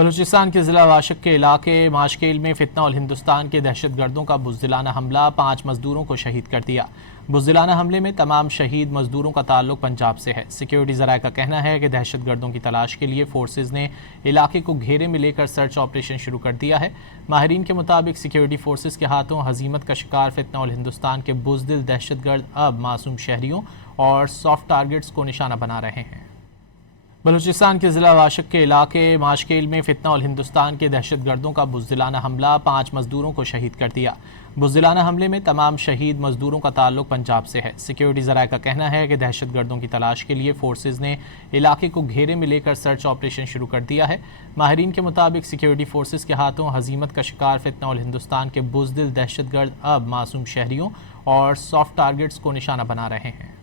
بلوچستان کے ضلع واشق کے علاقے ماشکیل میں فتنہ الہندوستان کے دہشت گردوں کا بزدلانہ حملہ 5 مزدوروں کو شہید کر دیا۔ بزدلانہ حملے میں تمام شہید مزدوروں کا تعلق پنجاب سے ہے۔ سیکیورٹی ذرائع کا کہنا ہے کہ دہشت گردوں کی تلاش کے لیے فورسز نے علاقے کو گھیرے میں لے کر سرچ آپریشن شروع کر دیا ہے۔ ماہرین کے مطابق سیکیورٹی فورسز کے ہاتھوں ہزیمت کا شکار فتنہ الہندوستان کے بزدل دہشت گرد اب معصوم شہریوں اور سافٹ ٹارگٹس کو نشانہ بنا رہے ہیں۔ بلوچستان کے ضلع واشق کے علاقے ماشکیل میں فتنہ الہندوستان کے دہشت گردوں کا بزدلانہ حملہ 5 مزدوروں کو شہید کر دیا۔ بزدلانہ حملے میں تمام شہید مزدوروں کا تعلق پنجاب سے ہے۔ سیکیورٹی ذرائع کا کہنا ہے کہ دہشت گردوں کی تلاش کے لیے فورسز نے علاقے کو گھیرے میں لے کر سرچ آپریشن شروع کر دیا ہے۔ ماہرین کے مطابق سیکیورٹی فورسز کے ہاتھوں ہزیمت کا شکار فتنہ الہندوستان کے بزدل دہشت گرد اب معصوم شہریوں اور سافٹ ٹارگٹس کو نشانہ بنا رہے ہیں۔